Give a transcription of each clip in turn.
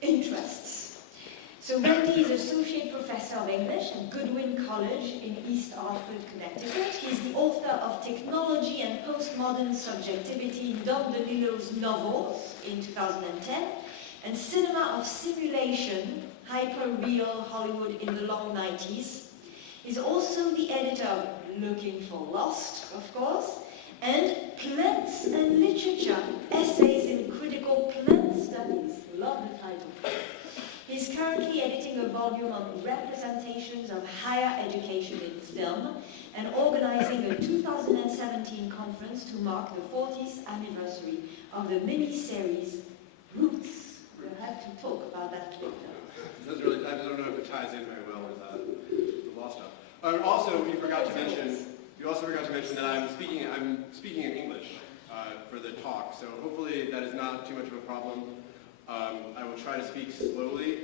interests. So Wendy is Associate Professor of English at Goodwin College in East Hartford, Connecticut. He's the author of Technology and Postmodern Subjectivity in Don DeLillo's novels in 2010, and Cinema of Simulation, Hyper-Real Hollywood in the Long 90s. He's also the editor of Looking for Lost, of course, and Plants and Literature, Essays in Critical Plant Studies. Love the title. He's currently editing a volume on representations of higher education in film and organizing a 2017 conference to mark the 40th anniversary of the mini-series Roots. We'll have to talk about that later. That's really, I don't know if it ties in very well with the law stuff. Also, you also forgot to mention that I'm speaking in English for the talk, so hopefully that is not too much of a problem. I will try to speak slowly,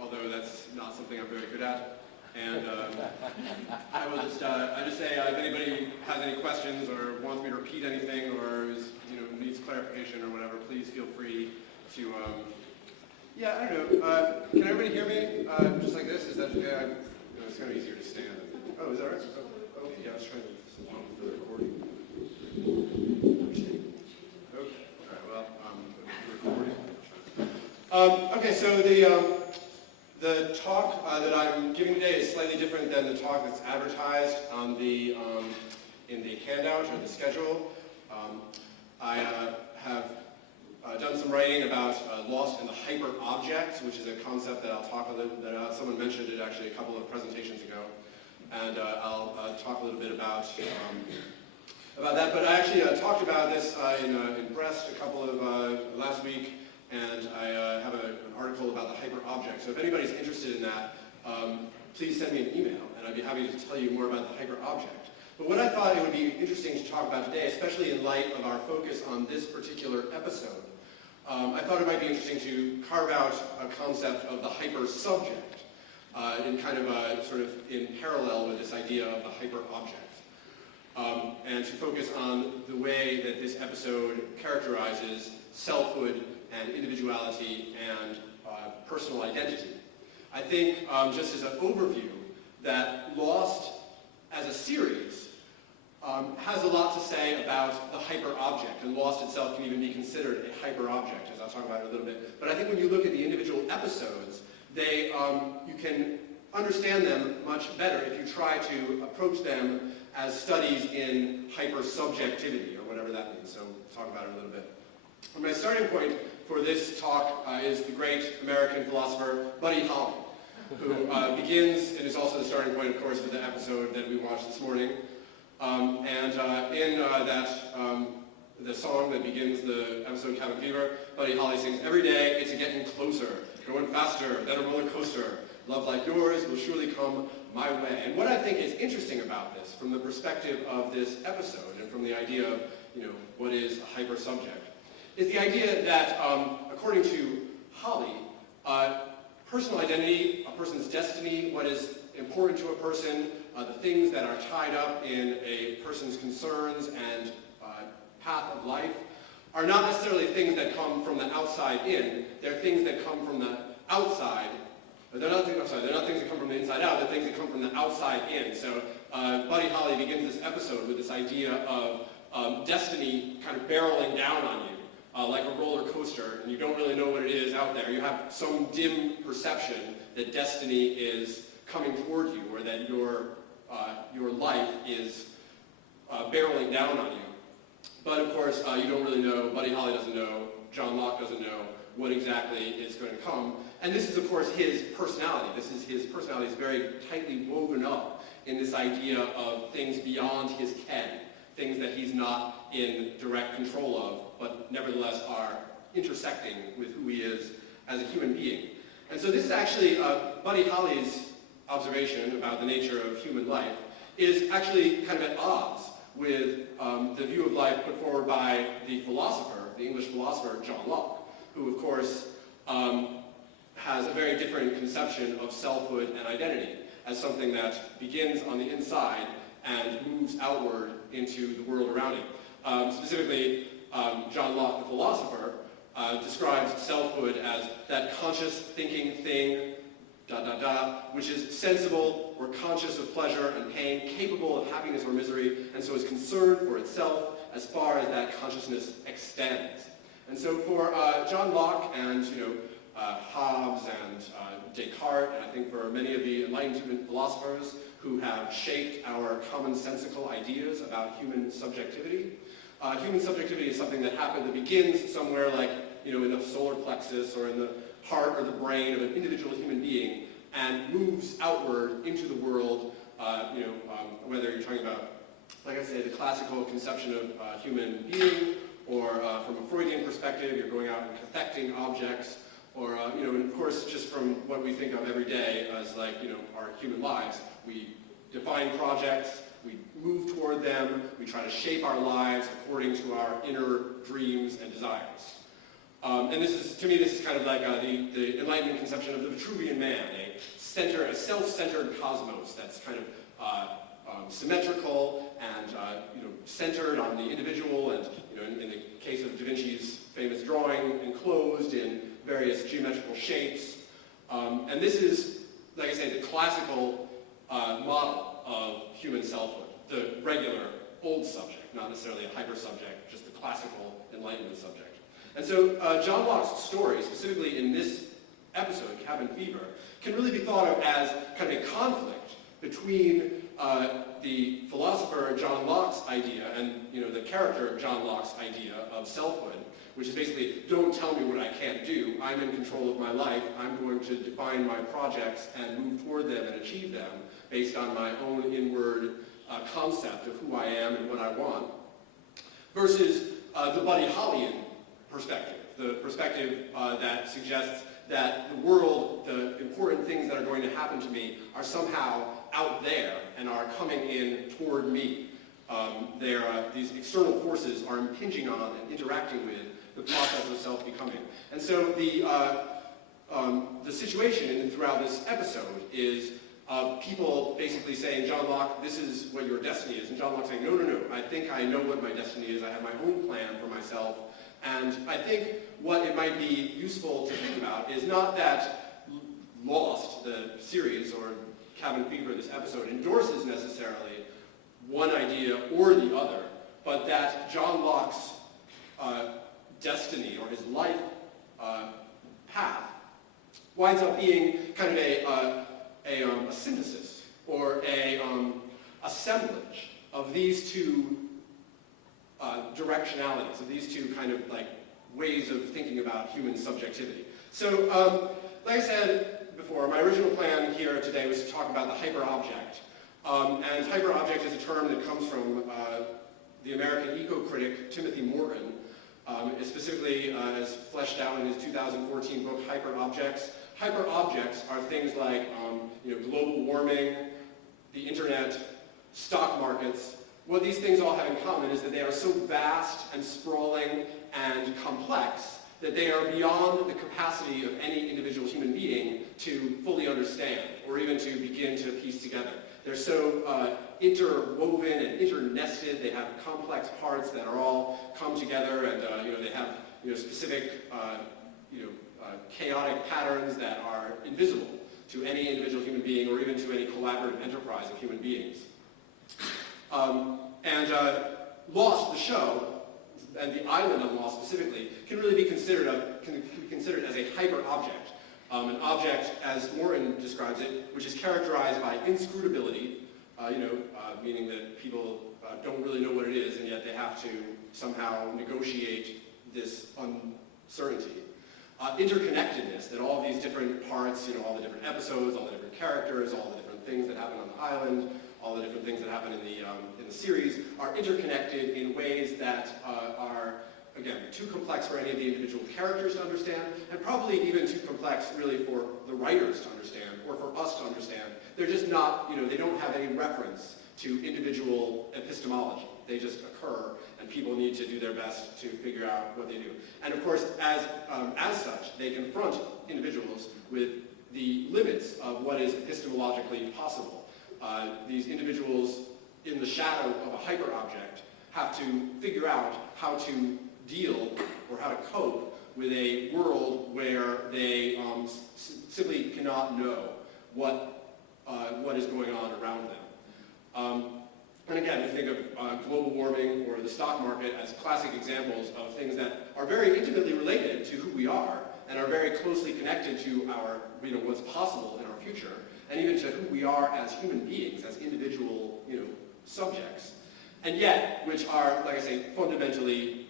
although that's not something I'm very good at. And I will just say if anybody has any questions or wants me to repeat anything or needs clarification or whatever, please feel free to. Yeah, I don't know. Can everybody hear me? Just like this? Is that okay? It's kind of easier to stand. Oh, is that right? Oh, okay, yeah, I was trying to do the recording. Okay. All right. Well, recording. Okay, so the talk that I'm giving today is slightly different than the talk that's advertised on the in the handout or the schedule. I have done some writing about Lost and the hyper object, which is a concept that I'll talk a little. That someone mentioned it actually a couple of presentations ago, and I'll talk a little bit about that. But I actually talked about this in Brest a couple of last week, and I have an article about the hyper object. So if anybody's interested in that, please send me an email, and I'd be happy to tell you more about the hyper object. But what I thought it would be interesting to talk about today, especially in light of our focus on this particular episode, I thought it might be interesting to carve out a concept of the hyper subject in kind of sort of in parallel with this idea of the hyper object, and to focus on the way that this episode characterizes selfhood and individuality and personal identity. I think just as an overview that Lost as a series has a lot to say about the hyper-object, and Lost itself can even be considered a hyper-object, as I'll talk about it a little bit. But I think when you look at the individual episodes, you can understand them much better if you try to approach them as studies in hyper-subjectivity, or whatever that means. So we'll talk about it a little bit. My starting point for this talk is the great American philosopher Buddy Holly, who begins, and is also the starting point, of course, for the episode that we watched this morning. The song that begins the episode Cabin Fever, Buddy Holly sings, "Every day it's a getting closer, going faster than a roller coaster. Love like yours will surely come my way." And what I think is interesting about this, from the perspective of this episode, and from the idea of, what is a hyper subject, is the idea that, according to Holly, personal identity, a person's destiny, what is important to a person, the things that are tied up in a person's concerns and path of life, are not necessarily things that come from the outside in. They're things that come from the outside. They're not things that come from the inside out. They're things that come from the outside in. So Buddy Holly begins this episode with this idea of destiny kind of barreling down on you. Like a roller coaster, and you don't really know what it is out there. You have some dim perception that destiny is coming toward you, or that your life is barreling down on you. But of course, you don't really know, Buddy Holly doesn't know, John Locke doesn't know what exactly is going to come. And this is, of course, his personality. His personality is very tightly woven up in this idea of things beyond his ken, things that he's not in direct control of, but nevertheless are intersecting with who he is as a human being. And so this is actually Buddy Holly's observation about the nature of human life is actually kind of at odds with the view of life put forward by the English philosopher John Locke, who of course has a very different conception of selfhood and identity as something that begins on the inside and moves outward into the world around it. Specifically, John Locke, the philosopher, describes selfhood as that conscious thinking thing, which is sensible or conscious of pleasure and pain, capable of happiness or misery, and so is concerned for itself as far as that consciousness extends. And so for John Locke and Hobbes and Descartes, and I think for many of the Enlightenment philosophers who have shaped our commonsensical ideas about human subjectivity is something that begins somewhere like in the solar plexus or in the heart or the brain of an individual human being and moves outward into the world, whether you're talking about, like I say, the classical conception of human being, or from a Freudian perspective, you're going out and cathecting objects, or, and of course, just from what we think of every day as our human lives. We define projects, we move toward them, we try to shape our lives according to our inner dreams and desires. And to me, this is kind of like the Enlightenment conception of the Vitruvian man, a self-centered cosmos that's kind of symmetrical and centered on the individual, and in the case of Da Vinci's famous drawing, enclosed in various geometrical shapes. And this is, like I say, the classical model of human selfhood, the regular old subject, not necessarily a hyper-subject, just the classical Enlightenment subject. And so John Locke's story, specifically in this episode, Cabin Fever, can really be thought of as kind of a conflict between the philosopher John Locke's idea and the character John Locke's idea of selfhood, which is basically, don't tell me what I can't do. I'm in control of my life. I'm going to define my projects and move toward them and achieve them based on my own inward concept of who I am and what I want, versus the Buddy Hollyan perspective, the perspective that suggests that the world, the important things that are going to happen to me are somehow out there and are coming in toward me. These external forces are impinging on and interacting with the process of self-becoming. And so the situation throughout this episode is people basically saying, John Locke, this is what your destiny is. And John Locke saying, no, I think I know what my destiny is. I have my own plan for myself. And I think what it might be useful to think about is not that Laist, the series, or Cabin Fever, this episode, endorses necessarily one idea or the other, but that John Locke's destiny or his life path winds up being kind of a synthesis or a assemblage of these two directionalities, of these two kind of ways of thinking about human subjectivity. So, like I said before, my original plan here today was to talk about the hyperobject. And hyperobject is a term that comes from the American eco-critic Timothy Morton, specifically as fleshed out in his 2014 book, Hyperobjects. Hyperobjects are things like global warming, the internet, stock markets. What these things all have in common is that they are so vast and sprawling and complex that they are beyond the capacity of any individual human being to fully understand or even to begin to piece together. They're so interwoven and internested. They have complex parts that are all come together, and they have specific chaotic patterns that are invisible to any individual human being or even to any collaborative enterprise of human beings. Laist, the show, and the island of Laist specifically, can really be considered as a hyper-object. An object, as Morton describes it, which is characterized by inscrutability, meaning that people don't really know what it is, and yet they have to somehow negotiate this uncertainty. Interconnectedness, that all these different parts, all the different episodes, all the different characters, all the different things that happen on the island, all the different things that happen in the series are interconnected in ways that are, again, too complex for any of the individual characters to understand, and probably even too complex, really, for the writers to understand, or for us to understand. They're just not, they don't have any reference to individual epistemology. They just occur, and people need to do their best to figure out what they do. And of course, as such, they confront individuals with the limits of what is epistemologically possible. These individuals in the shadow of a hyperobject have to figure out how to deal or how to cope with a world where they simply cannot know what is going on around them. And again, we think of global warming or the stock market as classic examples of things that are very intimately related to who we are and are very closely connected to our, what's possible in our future, and even to who we are as human beings, as individual, subjects, and yet which are, like I say, fundamentally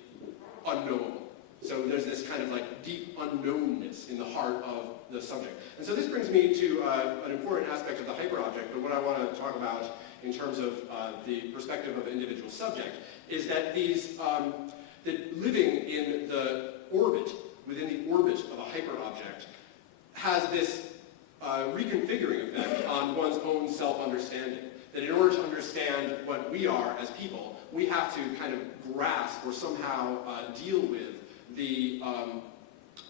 unknowable. So there's this kind of like deep unknownness in the heart of the subject. And so this brings me to an important aspect of the hyperobject, but what I want to talk about in terms of the perspective of an individual subject is that that living in the orbit, within the orbit of a hyperobject, has this reconfiguring effect on one's own self-understanding. That in order to understand what we are as people, we have to kind of grasp or somehow deal with the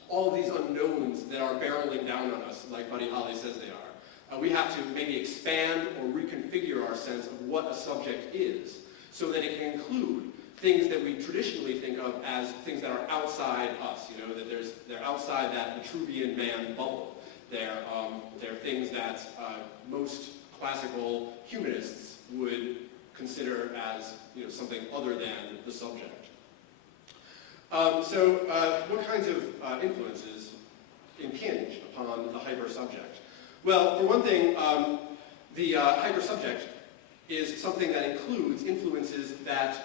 all of these unknowns that are barreling down on us, like Buddy Holly says they are. We have to maybe expand or reconfigure our sense of what a subject is so that it can include things that we traditionally think of as things that are outside us, that they're outside that Vitruvian man bubble. They're things that most classical humanists would consider as something other than the subject. So what kinds of influences impinge upon the hyper-subject? Well, for one thing, the hyper-subject is something that includes influences that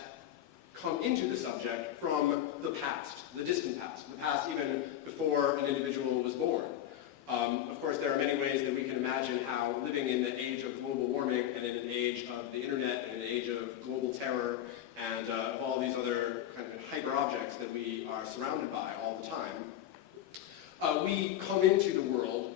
come into the subject from the past, the distant past, the past even before an individual was born. Of course, there are many ways that we can imagine how living in the age of global warming and in an age of the internet and an age of global terror and of all these other kind of hyper-objects that we are surrounded by all the time, we come into the world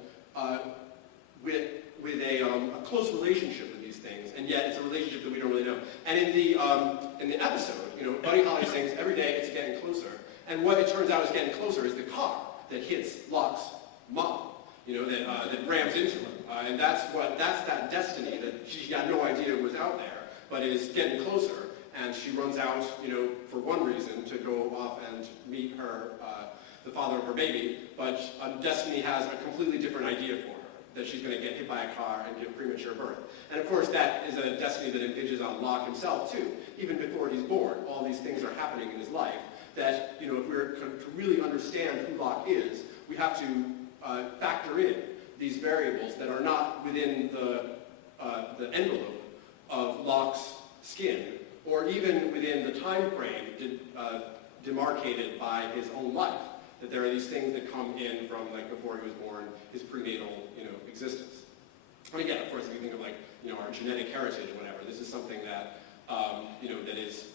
with a close relationship with these things, and yet it's a relationship that we don't really know. And in the episode, Buddy Holly sings, "Every day it's getting closer," and what it turns out is getting closer is the car that hits Locke's mom, that rams into him, and that's that destiny that she got no idea was out there, but is getting closer, and she runs out, for one reason, to go off and meet the father of her baby, but destiny has a completely different idea for her, that she's going to get hit by a car and give premature birth. And of course, that is a destiny that impinges on Locke himself too. Even before he's born, all these things are happening in his life that, if we're to really understand who Locke is, we have to factor in these variables that are not within the envelope of Locke's skin, or even within the time frame demarcated by his own life. That there are these things that come in from before he was born, his prenatal existence. And again, of course, if you think of our genetic heritage or whatever, this is something that that is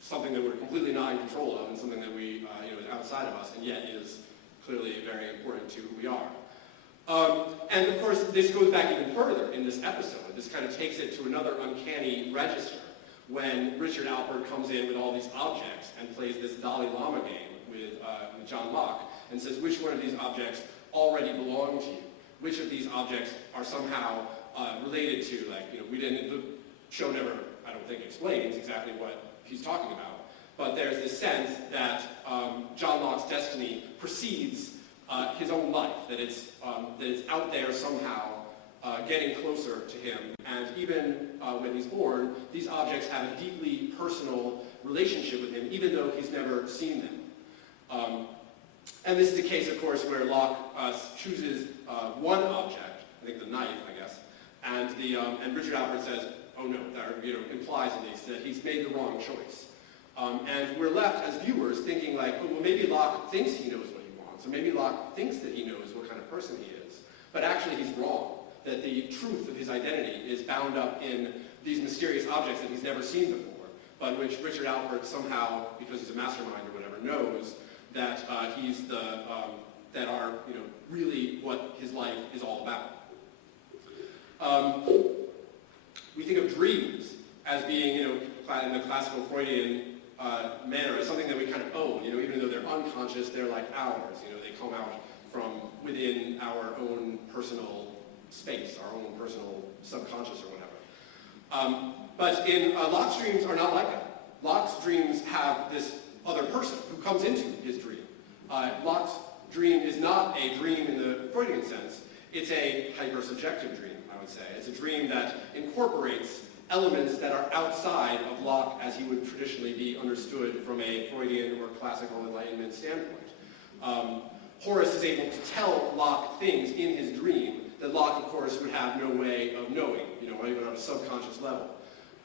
something that we're completely not in control of, and something that we is outside of us, and yet is clearly very important to who we are. And of course, this goes back even further in this episode. This kind of takes it to another uncanny register when Richard Alpert comes in with all these objects and plays this Dalai Lama game with John Locke and says, which one of these objects already belong to you? Which of these objects are somehow related to, the show never, I don't think, explains exactly what he's talking about, but there's this sense that John Locke's destiny precedes his own life, that it's out there somehow getting closer to him, and even when he's born, these objects have a deeply personal relationship with him, even though he's never seen them. And this is the case, of course, where Locke chooses one object, I think the knife, I guess, and Richard Alpert says, oh no, that implies at least that he's made the wrong choice. And we're left as viewers thinking oh, well, maybe Locke thinks he knows what he wants, or maybe Locke thinks that he knows what kind of person he is, but actually he's wrong, that the truth of his identity is bound up in these mysterious objects that he's never seen before, but which Richard Alpert somehow, because he's a mastermind or whatever, knows that he's that are really what his life is all about. We think of dreams as being, in the classical Freudian manner, as something that we kind of own. Even though they're unconscious, they're like ours. They come out from within our own personal space, our own personal subconscious or whatever. But Locke's dreams are not like that. Locke's dreams have this other person who comes into his dream. Locke's dream is not a dream in the Freudian sense. It's a hypersubjective dream, I would say. It's a dream that incorporates elements that are outside of Locke as he would traditionally be understood from a Freudian or classical Enlightenment standpoint. Horace is able to tell Locke things in his dream that Locke, of course, would have no way of knowing, even on a subconscious level.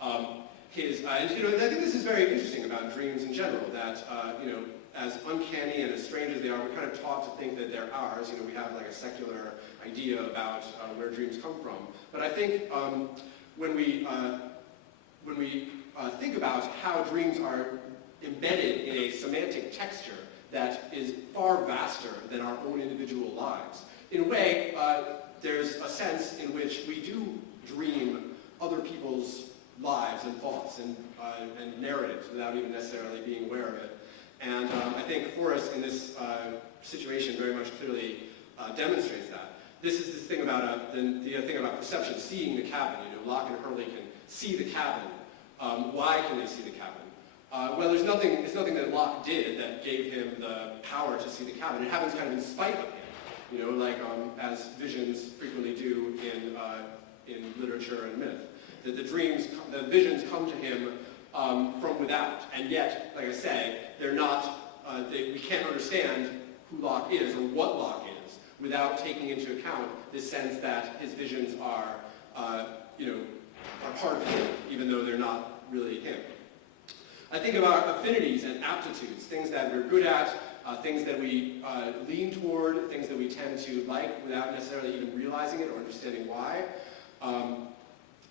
And I think this is very interesting about dreams in general, that, as uncanny and as strange as they are, we're kind of taught to think that they're ours. We have like a secular idea about where dreams come from. But I think when we think about how dreams are embedded in a semantic texture that is far vaster than our own individual lives, in a way, there's a sense in which we do dream other people's lives and thoughts and narratives without even necessarily being aware of it. And I think Horace in this situation very much clearly demonstrates that. This is this thing about the thing about perception, seeing the cabin. Locke and Hurley can see the cabin. Why can they see the cabin? Well, it's nothing that Locke did that gave him the power to see the cabin. It happens kind of in spite of him, as visions frequently do in literature and myth. That the visions come to him from without, and yet, like I say, they're not. We can't understand who Locke is or what Locke is without taking into account this sense that his visions are part of him, even though they're not really him. I think about affinities and aptitudes, things that we're good at, things that we lean toward, things that we tend to like without necessarily even realizing it or understanding why.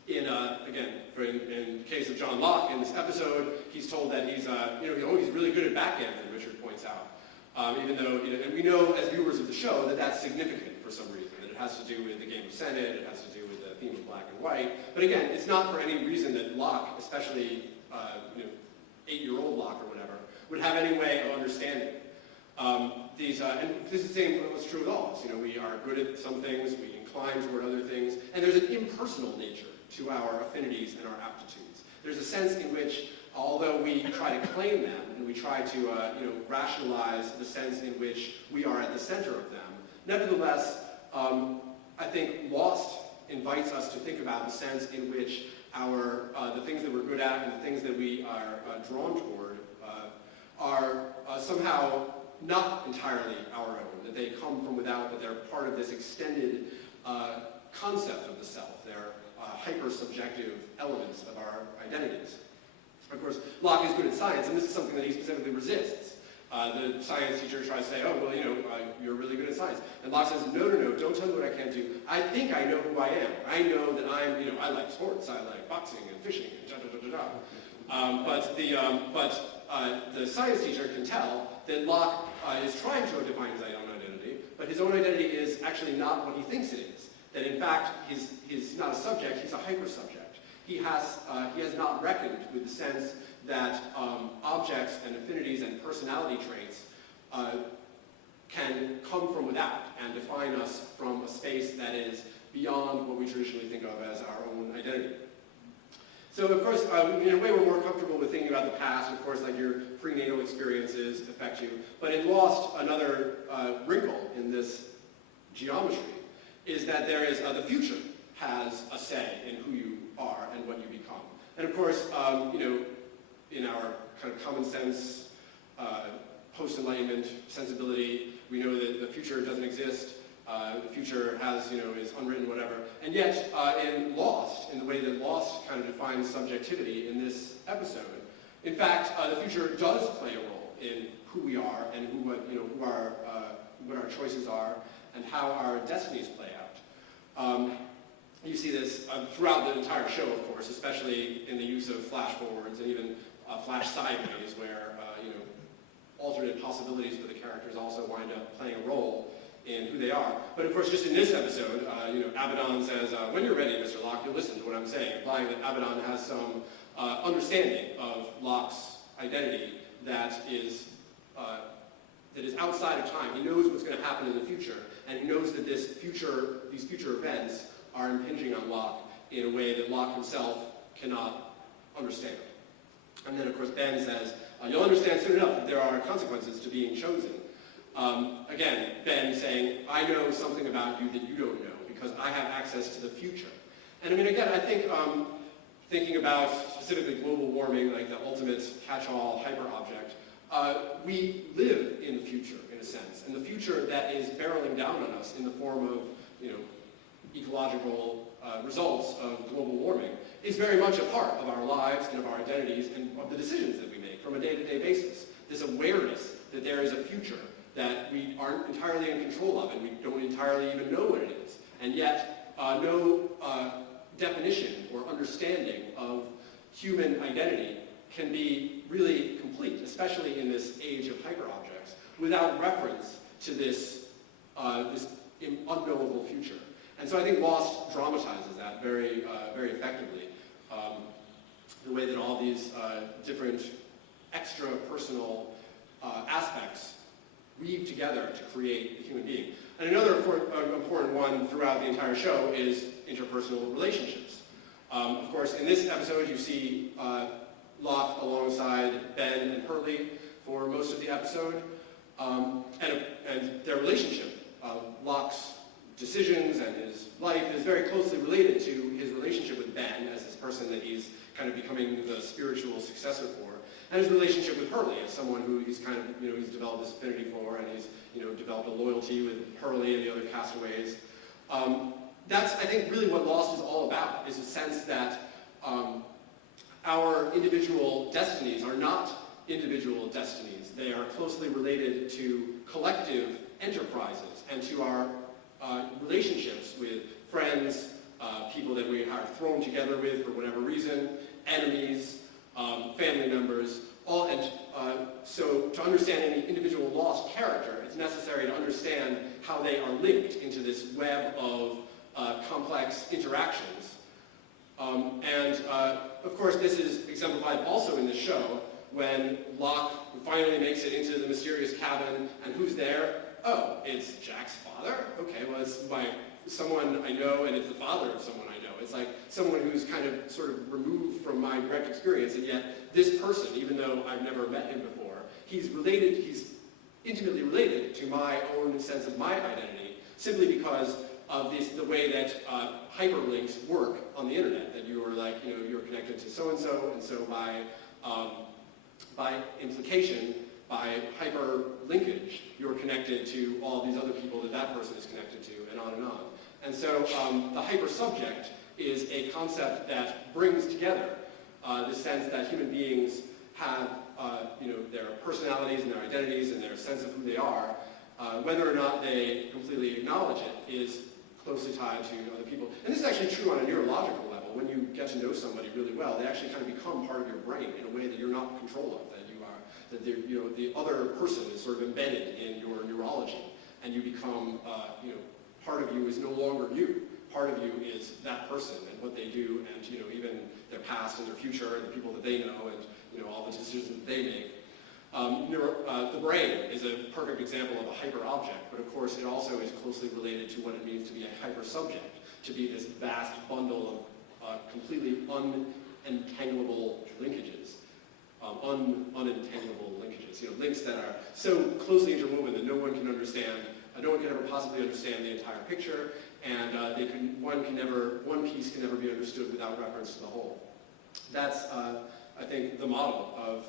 In the case of John Locke, in this episode, he's told that he's really good at backgammon, Richard points out. Even though, and we know as viewers of the show that that's significant for some reason, that it has to do with the game of Senate, it has to do with the theme of black and white. But again, it's not for any reason that Locke, especially 8-year-old Locke or whatever, would have any way of understanding. And this is the same what's true with all of us. We are good at some things, we incline toward other things, and there's an impersonal nature to our affinities and our aptitudes. There's a sense in which, although we try to claim them and we try to rationalize the sense in which we are at the center of them, nevertheless, I think Laist invites us to think about the sense in which the things that we're good at and the things that we are drawn toward are somehow not entirely our own, that they come from without, but they're part of this extended concept of the self. They're hyper-subjective elements of our identities. Of course, Locke is good at science, and this is something that he specifically resists. The science teacher tries to say, you're really good at science. And Locke says, no, don't tell me what I can't do. I think I know who I am. I know that I like sports, I like boxing and fishing and But the science teacher can tell that Locke is trying to define his own identity, but his own identity is actually not what he thinks it is. That in fact, he's not a subject, he's a hypersubject. He has not reckoned with the sense that objects and affinities and personality traits can come from without and define us from a space that is beyond what we traditionally think of as our own identity. So of course, in a way we're more comfortable with thinking about the past. Of course, like your prenatal experiences affect you. But in Laist, another wrinkle in this geometry is that there is the future has a say in who you are and what you become. And of course, in our kind of common sense, post-Enlightenment sensibility, we know that the future doesn't exist. The future is unwritten, whatever. And yet, in Laist, in the way that Laist kind of defines subjectivity in this episode, in fact, the future does play a role in who we are and what our choices are and how our destinies play out. You see this throughout the entire show, of course, especially in the use of flash forwards and even flash sideways, where alternate possibilities for the characters also wind up playing a role in who they are. But of course, just in this episode, Abaddon says, when you're ready, Mr. Locke, you'll listen to what I'm saying, implying that Abaddon has some understanding of Locke's identity that is outside of time. He knows what's going to happen in the future, and he knows that these future events are impinging on Locke in a way that Locke himself cannot understand. And then, of course, Ben says, you'll understand soon enough that there are consequences to being chosen. Again, Ben saying, I know something about you that you don't know because I have access to the future. And I mean, again, I think thinking about specifically global warming, like the ultimate catch-all hyper-object, we live in the future, in a sense, and the future that is barreling down on us in the form of, ecological results of global warming is very much a part of our lives and of our identities and of the decisions that we make from a day-to-day basis. This awareness that there is a future that we aren't entirely in control of and we don't entirely even know what it is, and yet no definition or understanding of human identity can be really complete, especially in this age of hyperobjects, without reference to this unknowable future. And so I think Lost dramatizes that very, very effectively. The way that all these different extra-personal aspects weave together to create a human being. And another important one throughout the entire show is interpersonal relationships. Of course, in this episode, you see Locke alongside Ben and Hurley for most of the episode, and their relationship. Locke's decisions and his life is very closely related to his relationship with Ben as this person that he's kind of becoming the spiritual successor for, and his relationship with Hurley as someone who he's kind of, he's developed this affinity for, and he's, developed a loyalty with Hurley and the other castaways. That's, I think, really what Lost is all about, is a sense that our individual destinies are not individual destinies. They are closely related to collective enterprises and to our relationships with friends, people that we are thrown together with for whatever reason, enemies, family members, so to understand any individual lost character, it's necessary to understand how they are linked into this web of complex interactions. Of course, this is exemplified also in the show when Locke finally makes it into the mysterious cabin, and who's there? Oh, it's Jack's father? Okay, well, it's someone I know, and it's the father of someone I know. It's like someone who's kind of sort of removed from my direct experience, and yet this person, even though I've never met him before, he's intimately related to my own sense of my identity, simply because of the way that hyperlinks work on the internet, that you are you're connected to so-and-so, and so by implication, by hyperlinkage, you're connected to all these other people that person is connected to, and on and on. And so the hypersubject is a concept that brings together the sense that human beings have their personalities and their identities and their sense of who they are. Whether or not they completely acknowledge it is closely tied to other people. And this is actually true on a neurological level. When you get to know somebody really well, they actually kind of become part of your brain in a way that you're not in control of, that the other person is sort of embedded in your neurology, and you become, part of you is no longer you. Part of you is that person and what they do, and even their past and their future and the people that they know, and all the decisions that they make. The brain is a perfect example of a hyper-object, but of course it also is closely related to what it means to be a hyper-subject, to be this vast bundle of completely unentangleable linkages. Unentangleable linkages, links that are so closely interwoven that no one can understand, no one can ever possibly understand the entire picture, and one piece can never be understood without reference to the whole. That's, I think, the model of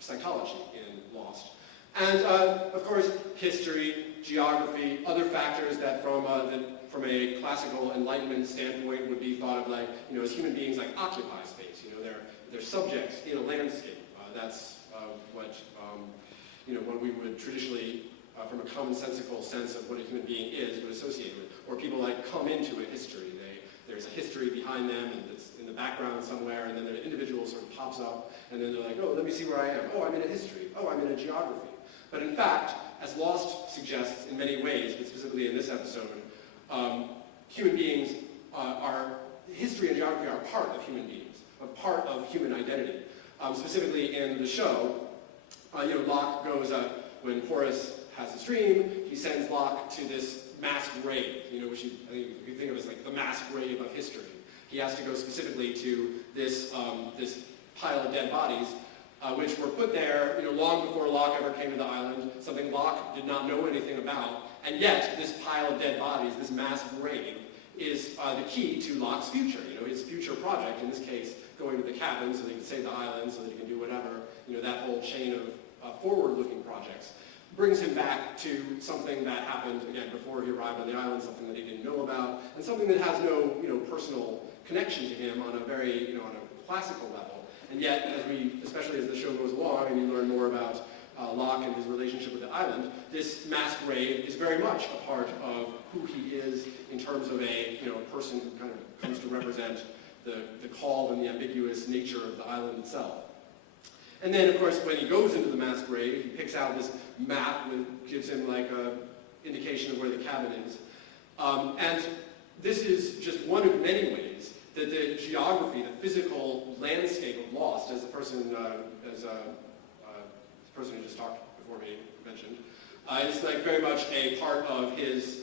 psychology in Lost. And, of course, history, geography, other factors that from a classical Enlightenment standpoint would be thought of like, as human beings like occupy space. They're subjects in a landscape. That's what we would traditionally, from a commonsensical sense of what a human being is, would associate with. Or people like come into a history. There's a history behind them, and it's in the background somewhere, and then the individual sort of pops up, and then they're like, oh, let me see where I am. Oh, I'm in a history. Oh, I'm in a geography. But in fact, as Lost suggests in many ways, but specifically in this episode, human beings history and geography are part of human beings, a part of human identity. Specifically in the show, Locke goes, when Horace has his dream, he sends Locke to this mass grave, which you think of as like the mass grave of history. He has to go specifically to this pile of dead bodies which were put there long before Locke ever came to the island, something Locke did not know anything about, and yet this pile of dead bodies, this mass grave, is the key to Locke's future, his future project, in this case, going to the cabin so that he can save the island, so that he can do whatever, that whole chain of forward-looking projects, brings him back to something that happened, again, before he arrived on the island, something that he didn't know about, and something that has no, personal connection to him on a very, on a classical level. And yet, especially as the show goes along and you learn more about Locke and his relationship with the island, this mass grave is very much a part of who he is in terms of a person who kind of comes to represent the call and the ambiguous nature of the island itself. And then, of course, when he goes into the mass grave, he picks out this map that gives him like a indication of where the cabin is. And this is just one of many ways that the geography, the physical landscape of Lost, as the person who just talked before me mentioned, is like very much a part of his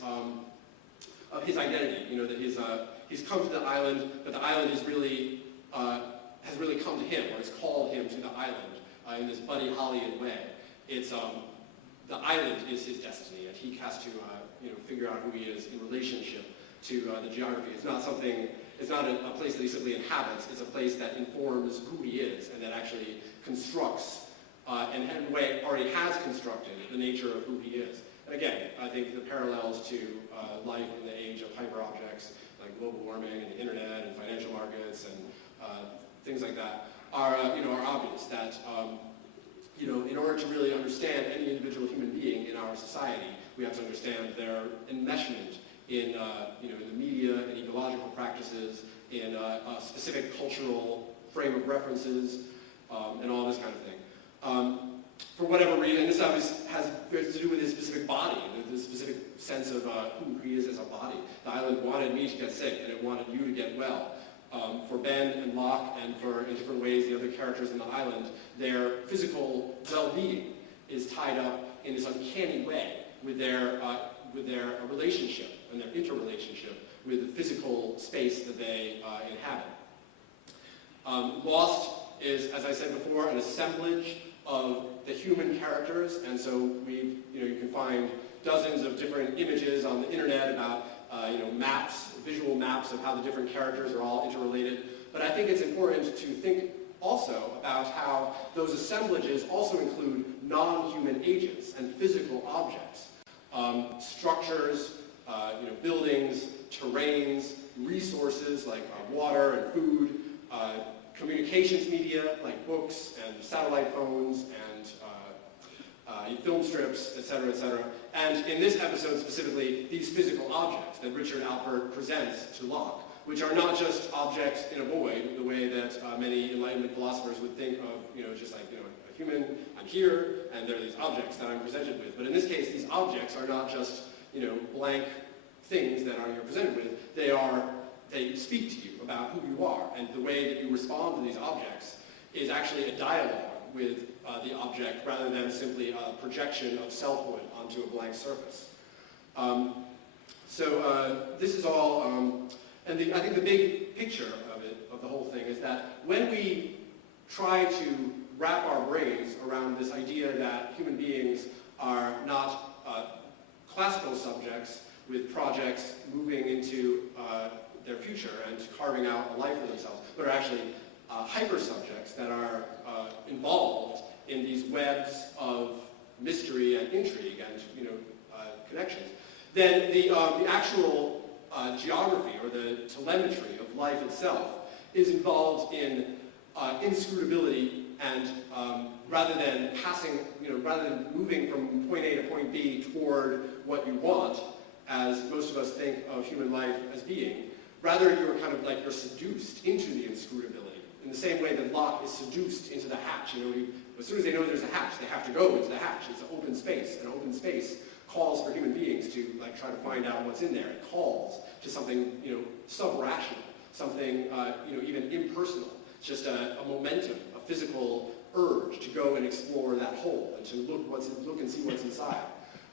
identity. That he's come to the island, but the island is really has really come to him, or it's called him to the island in this Buddy Hollyan way. It's the island is his destiny, and he has to figure out who he is in relationship to the geography. It's not something. It's not a place that he simply inhabits. It's a place that informs who he is, and that actually constructs, and in a way already has constructed the nature of who he is. And again, I think the parallels to life in the age of hyperobjects, like global warming and the internet and financial markets and things like that, are obvious. That in order to really understand any individual human being in our society, we have to understand their enmeshment in in the media and ecological practices, in a specific cultural frame of references, and all this kind of thing. For whatever reason, this obviously has to do with his specific body, the specific sense of who he is as a body. The island wanted me to get sick, and it wanted you to get well. For Ben and Locke, and in different ways the other characters in the island, their physical well-being is tied up in this uncanny way with their relationship and their interrelationship with the physical space that they inhabit. Lost is, as I said before, an assemblage of the human characters, and so you can find dozens of different images on the internet about maps, visual maps of how the different characters are all interrelated. But I think it's important to think also about how those assemblages also include non-human agents and physical objects, structures, buildings, terrains, resources like water and food, communications media like books and satellite phones and film strips, etc., etc. And in this episode specifically, these physical objects that Richard Alpert presents to Locke, which are not just objects in a void, the way that many Enlightenment philosophers would think of, just like, a human, I'm here, and there are these objects that I'm presented with. But in this case, these objects are not just, blank things that you're presented with. They speak to you about who you are, and the way that you respond to these objects is actually a dialogue with the object rather than simply a projection of selfhood onto a blank surface. This is all, and I think the big picture of the whole thing is that when we try to wrap our brains around this idea that human beings are not classical subjects with projects moving into their future and carving out a life for themselves, but are actually hyper subjects that are involved in these webs of mystery and intrigue and connections, then the actual geography or the telemetry of life itself is involved in inscrutability, and rather than moving from point A to point B toward what you want, as most of us think of human life as being, rather you're seduced into the inscrutability. In the same way that Locke is seduced into the hatch. As soon as they know there's a hatch, they have to go into the hatch. It's an open space, and open space calls for human beings to try to find out what's in there. It calls to something sub-rational, something even impersonal. It's just a momentum, a physical urge to go and explore that hole and to look and see what's inside.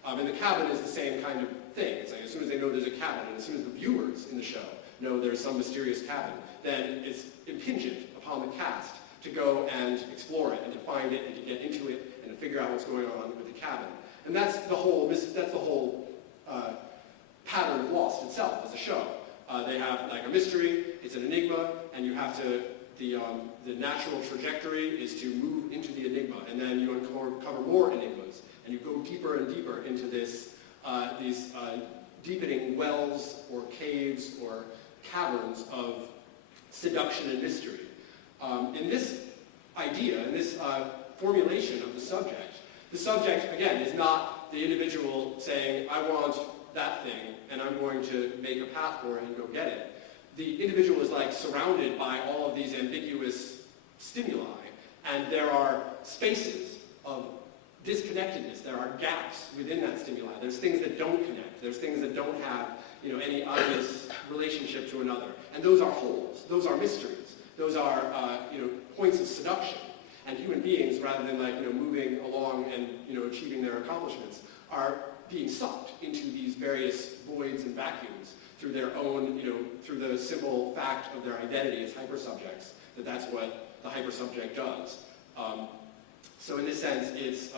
And the cabin is the same kind of thing. It's like as soon as they know there's a cabin, and as soon as the viewers in the show know there's some mysterious cabin, then it's impingent upon the cast to go and explore it and to find it and to get into it and to figure out what's going on with the cabin. And that's the whole pattern of Lost itself as a show. They have like a mystery, it's an enigma, and you have to, the natural trajectory is to move into the enigma, and then you uncover more enigmas, and you go deeper and deeper into these deepening wells or caves or caverns of seduction and mystery. In this idea, in this formulation of the subject, again, is not the individual saying, I want that thing, and I'm going to make a path for it and go get it. The individual is like surrounded by all of these ambiguous stimuli, and there are spaces of disconnectedness. There are gaps within that stimuli. There's things that don't connect. There's things that don't have, any obvious relationship to another. And those are holes. Those are mysteries. Those are, points of seduction. And human beings, rather than moving along and achieving their accomplishments, are being sucked into these various voids and vacuums through their own, through the simple fact of their identity as hypersubjects. That's what the hypersubject does. So in this sense, it's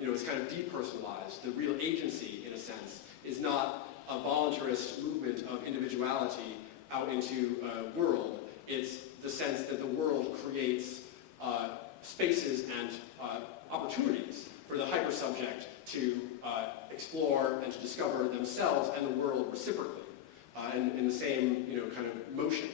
it's kind of depersonalized. The real agency, in a sense, is not a voluntarist movement of individuality out into a world. It's the sense that the world creates spaces and opportunities for the hypersubject to explore and to discover themselves and the world reciprocally, in the same kind of motion.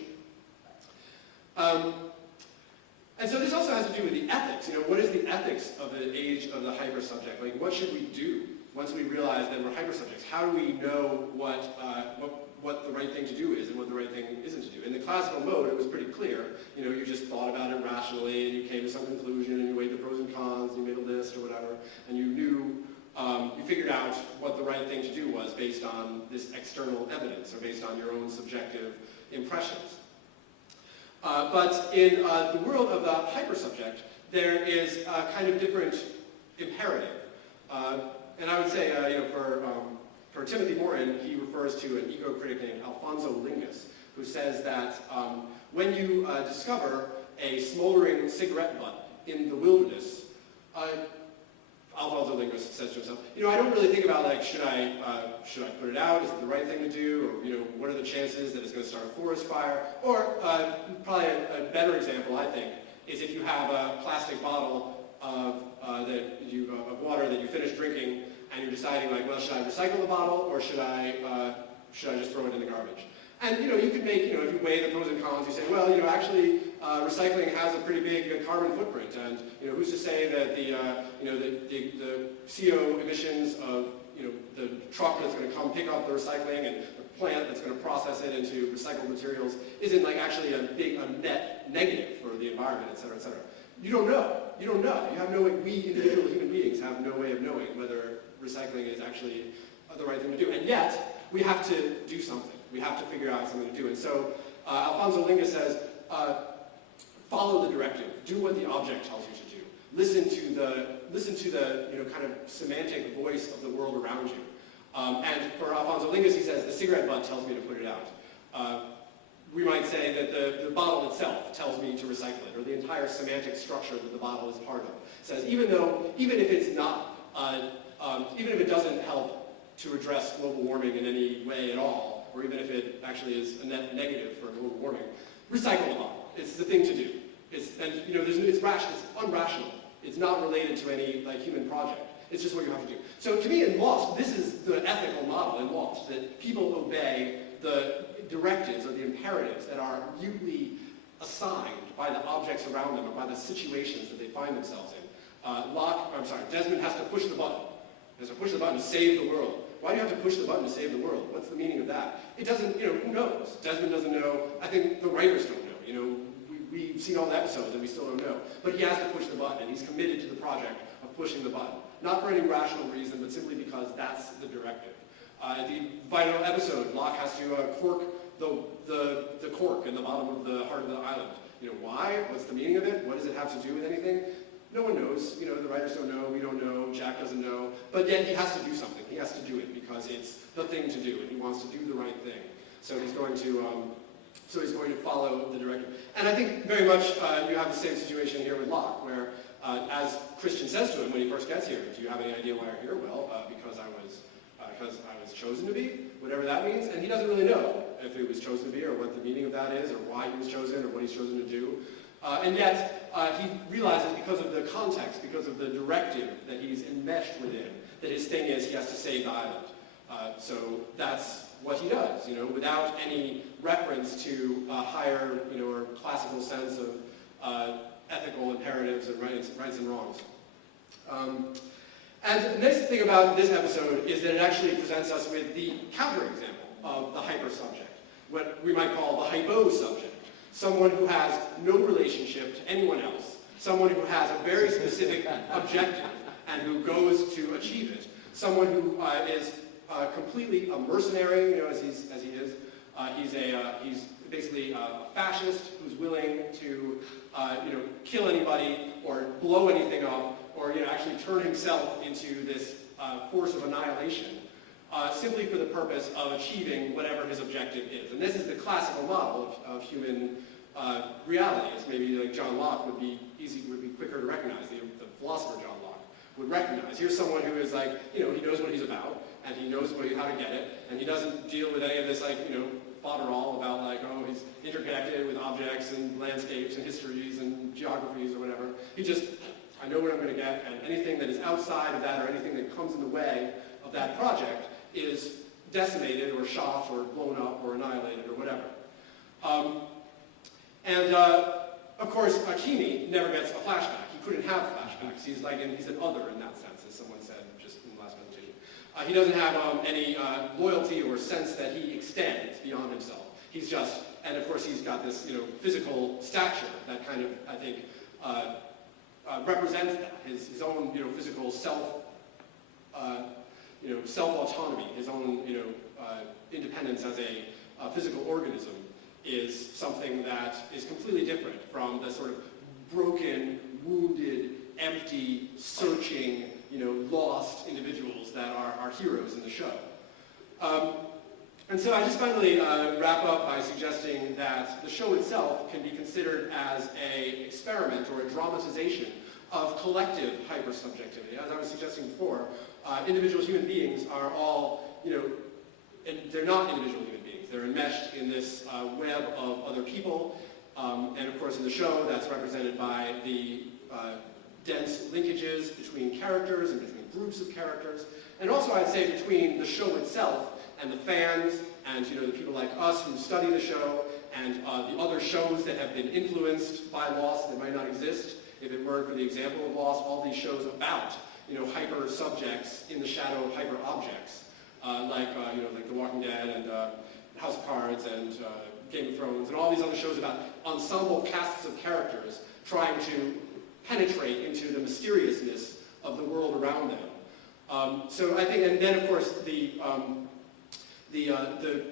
And so this also has to do with the ethics. What is the ethics of the age of the hypersubject? Like, what should we do once we realize that we're hypersubjects? How do we know what the right thing to do is and what the right thing isn't to do? In the classical mode, it was pretty clear. You just thought about it rationally, and you came to some conclusion, and you weighed the pros and cons, and you made a list or whatever, and you knew, you figured out what the right thing to do was based on this external evidence or based on your own subjective impressions. But in the world of the hypersubject, there is a kind of different imperative. And I would say, for Timothy Morton, he refers to an eco-critic named Alfonso Lingus, who says that when you discover a smoldering cigarette butt in the wilderness, Alfonso Lingus says to himself, I don't really think about should I put it out? Is it the right thing to do? Or what are the chances that it's going to start a forest fire? Or probably a better example, I think, is if you have a plastic bottle of water that you finished drinking, and you're deciding should I recycle the bottle or should I just throw it in the garbage? And you could make, if you weigh the pros and cons, you say, well, actually, recycling has a pretty big carbon footprint, and who's to say that the CO emissions of the truck that's going to come pick up the recycling and the plant that's going to process it into recycled materials isn't actually a net negative for the environment, et cetera, et cetera. You don't know. You don't know. You have no way. We individual human beings have no way of knowing whether recycling is actually the right thing to do, and yet we have to do something. We have to figure out something to do. And so Alfonso Lingus says, follow the directive. Do what the object tells you to do. Listen to the kind of semantic voice of the world around you. And for Alfonso Lingus, he says, the cigarette butt tells me to put it out. We might say that the bottle itself tells me to recycle it, or the entire semantic structure that the bottle is part of says, even if it's not, even if it doesn't help to address global warming in any way at all, or even if it actually is a net negative for global warming, recycle the bottle. It's the thing to do. It's unrational. It's not related to any human project. It's just what you have to do. So to me in Lost, this is the ethical model in Lost, that people obey the directives or the imperatives that are mutely assigned by the objects around them or by the situations that they find themselves in. Desmond has to push the button. He has to push the button to save the world. Why do you have to push the button to save the world? What's the meaning of that? It doesn't, who knows? Desmond doesn't know. I think the writers don't know. We've seen all the episodes and we still don't know. But he has to push the button, and he's committed to the project of pushing the button. Not for any rational reason, but simply because that's the directive. At the final episode, Locke has to cork the cork in the bottom of the heart of the island. Why? What's the meaning of it? What does it have to do with anything? No one knows. The writers don't know. We don't know. Jack doesn't know. But yet he has to do something. He has to do it because it's the thing to do, and he wants to do the right thing. So he's going to So he's going to follow the directive. And I think very much you have the same situation here with Locke, where as Christian says to him when he first gets here, do you have any idea why you're here? Well, because I was chosen to be, whatever that means. And he doesn't really know if he was chosen to be or what the meaning of that is or why he was chosen or what he's chosen to do. And yet, he realizes because of the context, because of the directive that he's enmeshed within, that his thing is he has to save the island. So that's what he does, without any reference to a higher, or classical sense of ethical imperatives and rights and wrongs. And the next thing about this episode is that it actually presents us with the counterexample of the hyper-subject, what we might call the hypo-subject. Someone who has no relationship to anyone else, someone who has a very specific objective and who goes to achieve it, someone who is completely a mercenary, as he is. He's basically a fascist who's willing to, kill anybody or blow anything up or, actually turn himself into this force of annihilation, simply for the purpose of achieving whatever his objective is. And this is the classical model of human reality. It's maybe like John Locke would be quicker to recognize. The philosopher John Locke would recognize. Here's someone who is like, he knows what he's about, and he knows how to get it, and he doesn't deal with any of this, fodderall about he's interconnected with objects and landscapes and histories and geographies or whatever. He just, I know what I'm going to get, and anything that is outside of that or anything that comes in the way of that project is decimated or shot or blown up or annihilated or whatever. Of course, Akimi never gets a flashback. He couldn't have flashbacks. He's an other in that sense, as someone said just in the last presentation. He doesn't have any loyalty or sense that he extends beyond himself. He's just, and of course he's got this, physical stature that kind of, I think, represents that, his own, physical self-autonomy, his own, independence as a physical organism is something that is completely different from the sort of broken, wounded, empty, searching, lost individuals that are our heroes in the show. And so I just finally wrap up by suggesting that the show itself can be considered as an experiment or a dramatization of collective hypersubjectivity. As I was suggesting before, individual human beings are all, and they're not individual human beings. They're enmeshed in this web of other people. And of course in the show that's represented by the dense linkages between characters and between groups of characters. And also I'd say between the show itself and the fans and the people like us who study the show and the other shows that have been influenced by Lost that might not exist if it weren't for the example of Lost, all these shows about hyper subjects in the shadow of hyper objects, like The Walking Dead and House of Cards and Game of Thrones and all these other shows about ensemble casts of characters trying to penetrate into the mysteriousness of the world around them. So I think, and then of course the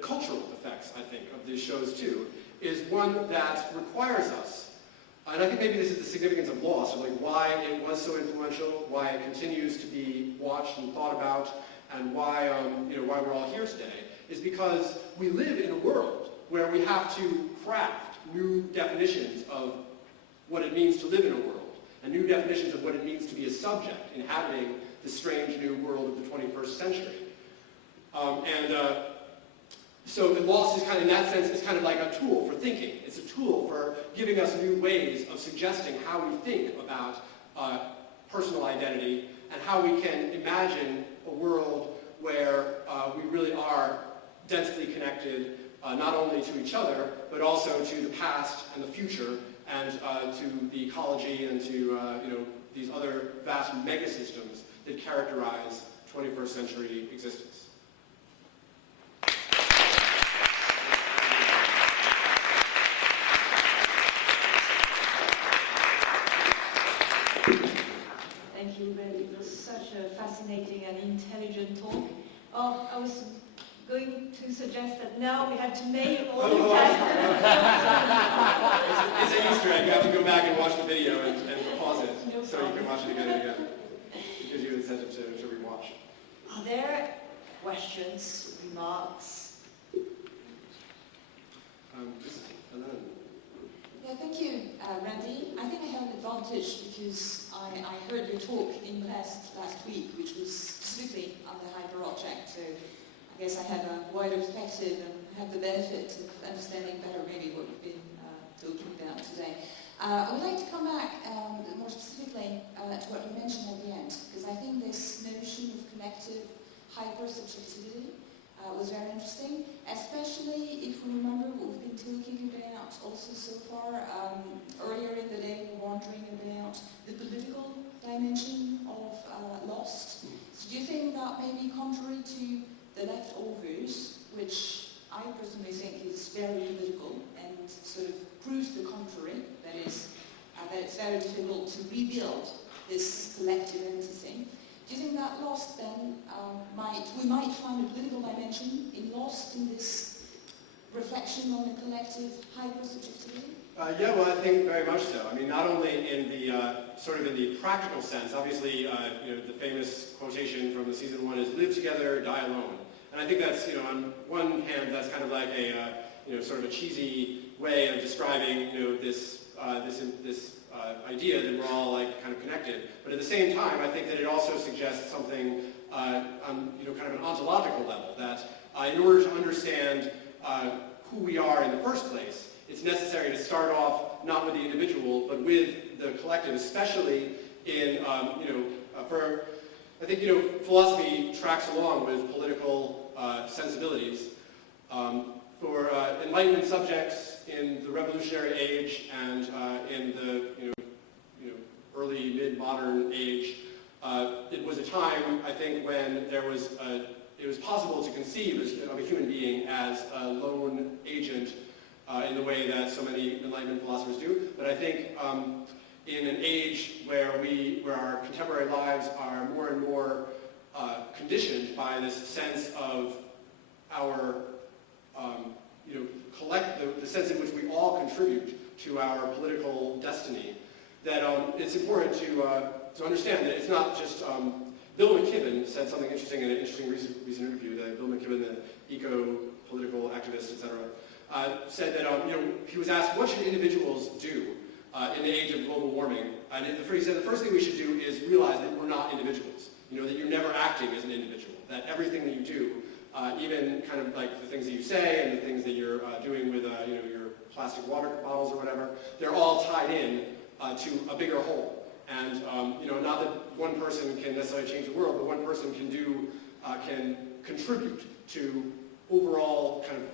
cultural effects, I think, of these shows too, is one that requires us, and I think maybe this is the significance of Lost, of why it was so influential, why it continues to be watched and thought about, and why why we're all here today, is because we live in a world where we have to craft new definitions of what it means to live in a world, and new definitions of what it means to be a subject inhabiting the strange new world of the 21st century. So Lost is kind of, in that sense, is kind of like a tool for thinking. It's a tool for giving us new ways of suggesting how we think about personal identity and how we can imagine a world where we really are densely connected, not only to each other, but also to the past and the future, and to the ecology and to these other vast megasystems that characterize 21st century existence. Thank you, Ben. It was such a fascinating and intelligent talk. Oh, I was going to suggest that now we have to name all the cast. It's an Easter egg. You have to go back and watch the video and pause it so problem. you can watch it again and again. It gives you an incentive to rewatch. Are there questions, remarks? This is Thank you, Randy. I think I have an advantage because I heard your talk in Laist last week, which was specifically on the hyperobject. So I guess I have a wider perspective and have the benefit of understanding better maybe what you've been talking about today. I would like to come back more specifically to what you mentioned at the end, because I think this notion of collective hypersubjectivity was very interesting, especially if we remember what we've been talking about also so far. Earlier in the day, we were wondering about the political dimension of Lost. So do you think that may be contrary to the leftovers, which I personally think is very political and sort of proves the contrary, that is, that it's very difficult to rebuild this collective entity? Do you think that Lost then we might find a political dimension in Lost in this reflection on the collective hypersubjectivity? Yeah, well, I think very much so. I mean, not only in the sort of in the practical sense. Obviously, the famous quotation from the season 1 is "Live together, die alone," and I think that's on one hand that's kind of like a sort of a cheesy way of describing this idea that we're all like kind of connected. But at the same time, I think that it also suggests something on kind of an ontological level, that in order to understand who we are in the first place, it's necessary to start off not with the individual, but with the collective, especially in, I think, philosophy tracks along with political sensibilities. For Enlightenment subjects in the Revolutionary Age and in the early mid-modern age, it was a time, I think, when it was possible to conceive of a human being as a lone agent in the way that so many Enlightenment philosophers do. But I think in an age where our contemporary lives are more and more conditioned by this sense of our the sense in which we all contribute to our political destiny, that it's important to understand that it's not just Bill McKibben said something interesting in an interesting recent interview. That Bill McKibben, the eco-political activist, etc., said that he was asked, what should individuals do in the age of global warming? And he said the first thing we should do is realize that we're not individuals. That you're never acting as an individual. That everything that you do, even kind of like the things that you say and the things that you're doing with your plastic water bottles or whatever, they're all tied in to a bigger whole. And not that one person can necessarily change the world, but one person can contribute to overall kind of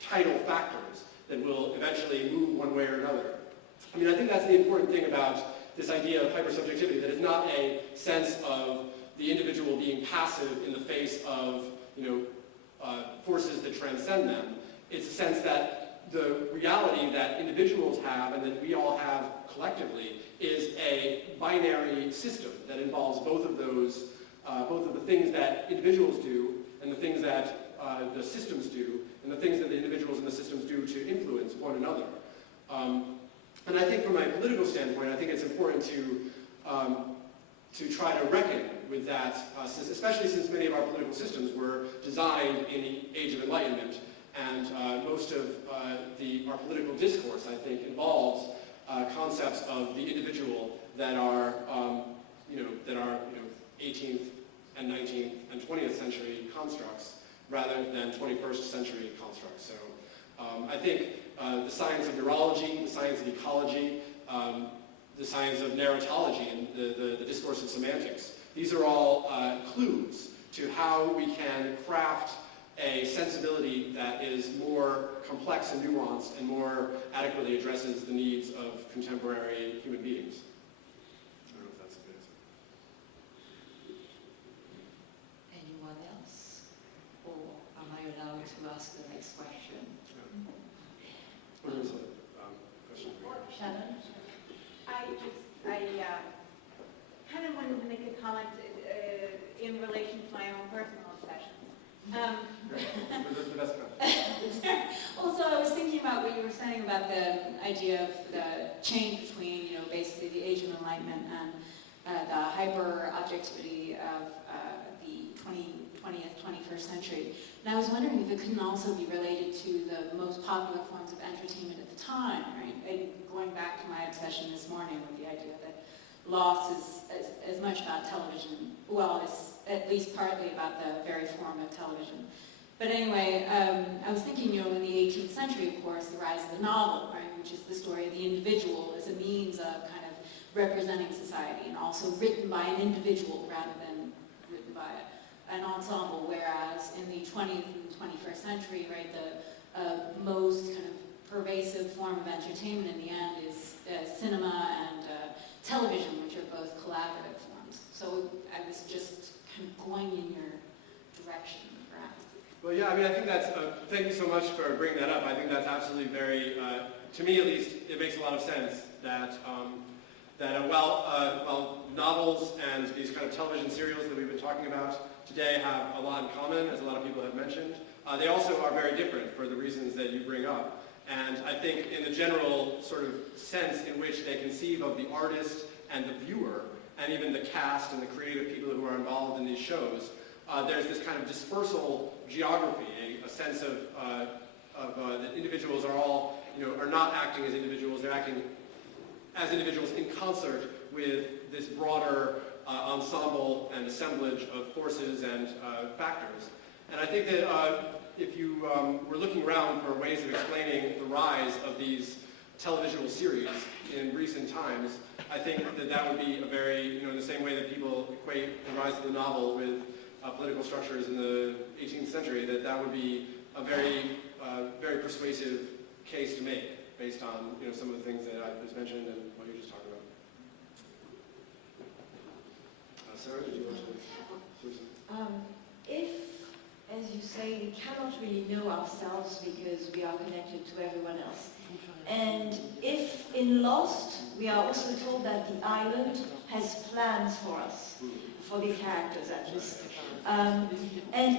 tidal factors that will eventually move one way or another. I mean, I think that's the important thing about this idea of hypersubjectivity, that it's not a sense of the individual being passive in the face of forces that transcend them. It's a sense that the reality that individuals have and that we all have collectively is a binary system that involves both of the things that individuals do and the things that the systems do and the things that the individuals and the systems do to influence one another. And I think from a political standpoint, I think it's important to try to reckon with that, especially since many of our political systems were designed in the Age of Enlightenment, and most of our political discourse, I think, involves concepts of the individual that are 18th and 19th and 20th century constructs rather than 21st century constructs. So I think the science of neurology, the science of ecology, the science of narratology and the discourse of semantics, these are all clues to how we can craft a sensibility that is more complex and nuanced and more adequately addresses the needs of contemporary human beings. I don't know if that's a good answer. Anyone else? Or am I allowed to ask the next question? There was a question. Shannon? I kind of wanted to make a comment in relation to my own personal obsessions. Also, I was thinking about what you were saying about the idea of the change between, basically the Age of Enlightenment and the hyper-objectivity of the 20th, 21st century. And I was wondering if it couldn't also be related to the most popular forms of entertainment at the time, right? And going back to my obsession this morning with the idea that Lost is as much about television, well, it's at least partly about the very form of television. But anyway, I was thinking, in the 18th century, of course, the rise of the novel, right, which is the story of the individual as a means of kind of representing society, and also written by an individual rather than written by an ensemble, whereas in the 20th and 21st century, right, the most kind of pervasive form of entertainment in the end is cinema and television, which are both collaborative forms. So I was just kind of going in your direction, perhaps. Well, yeah, I mean, I think that's, thank you so much for bringing that up. I think that's absolutely very, to me at least, it makes a lot of sense that, while novels and these kind of television serials that we've been talking about today have a lot in common, as a lot of people have mentioned, they also are very different for the reasons that you bring up. And I think in the general sort of sense in which they conceive of the artist and the viewer, and even the cast and the creative people who are involved in these shows, there's this kind of dispersal geography, a sense of that individuals are all, are not acting as individuals, they're acting as individuals in concert with this broader ensemble and assemblage of forces and factors. And I think that if you were looking around for ways of explaining the rise of these televisual series in recent times, I think that that would be a very, in the same way that people equate the rise of the novel with political structures in the 18th century, that would be a very, very persuasive case to make based on, some of the things that I just mentioned and what you just talked about. Sarah, did you want to say something? If, as you say, we cannot really know ourselves because we are connected to everyone else, and if in Lost we are also told that the island has plans for us, for the characters at least, and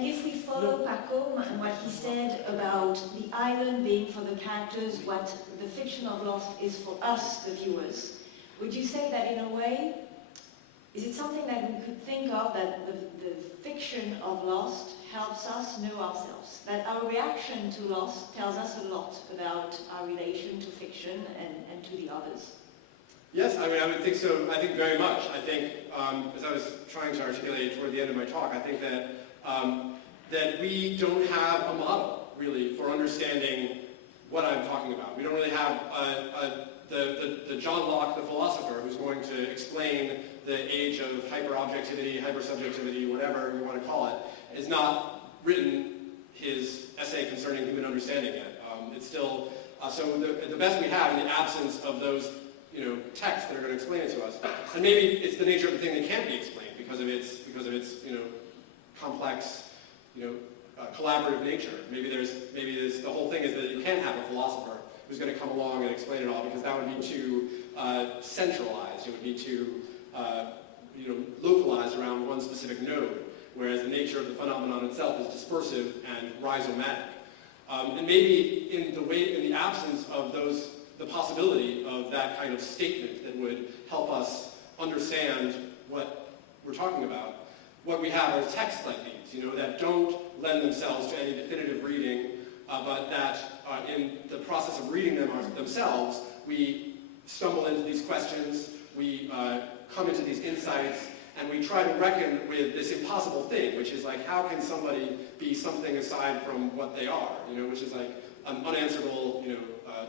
if we follow Paco and what he said about the island being for the characters what the fiction of Lost is for us, the viewers, would you say that in a way, is it something that we could think of, that the fiction of Lost helps us know ourselves? That our reaction to Lost tells us a lot about our relation to fiction and to the others? Yes, I mean, I would think so. I think very much. I think, as I was trying to articulate toward the end of my talk, I think that that we don't have a model, really, for understanding what I'm talking about. We don't really have the John Locke, the philosopher, who's going to explain the age of hyper-objectivity, hyper-subjectivity, whatever you want to call it, has not written his essay concerning human understanding yet. It's still, so the best we have in the absence of those texts that are going to explain it to us. And maybe it's the nature of the thing that can't be explained because of its complex, collaborative nature. Maybe the whole thing is that you can't have a philosopher who's going to come along and explain it all, because that would be too centralized. It would be too localized around one specific node, whereas the nature of the phenomenon itself is dispersive and rhizomatic. And maybe in the absence of the possibility of that kind of statement that would help us understand what we're talking about, what we have are texts like these, that don't lend themselves to any definitive reading, but that in the process of reading them themselves, we stumble into these questions, we come into these insights, and we try to reckon with this impossible thing, which is like, how can somebody be something aside from what they are, which is like an unanswerable,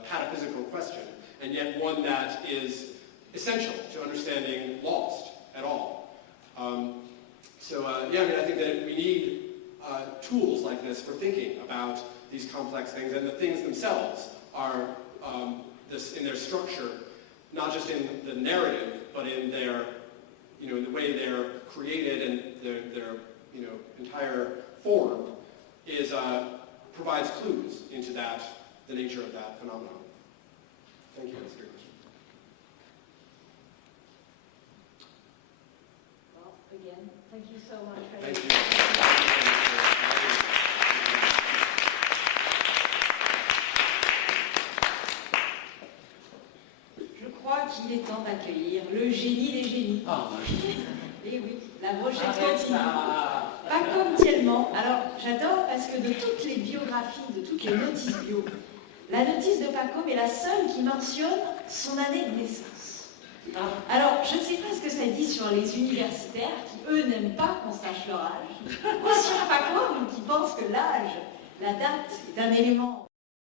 pataphysical question, and yet one that is essential to understanding Lost at all. I think that we need tools like this for thinking about these complex things, and the things themselves are in their structure, not just in the narrative, but in their, in the way they're created and their entire form provides clues into the nature of that phenomenon. Thank you. That's a great question. Well, again, thank you so much. Thank you. Je crois qu'il est temps d'accueillir le génie des génies. Ah, Et oui, la brochette arrête continue. ça. Pas comme tellement. tellement. Alors, j'adore parce que de toutes les biographies, de toutes les notices bio, la notice de Paco est la seule qui mentionne son année de naissance. Alors, je ne sais pas ce que ça dit sur les universitaires qui, eux, n'aiment pas qu'on sache leur âge, ou sur Paco, qui pense que l'âge, la date, est un élément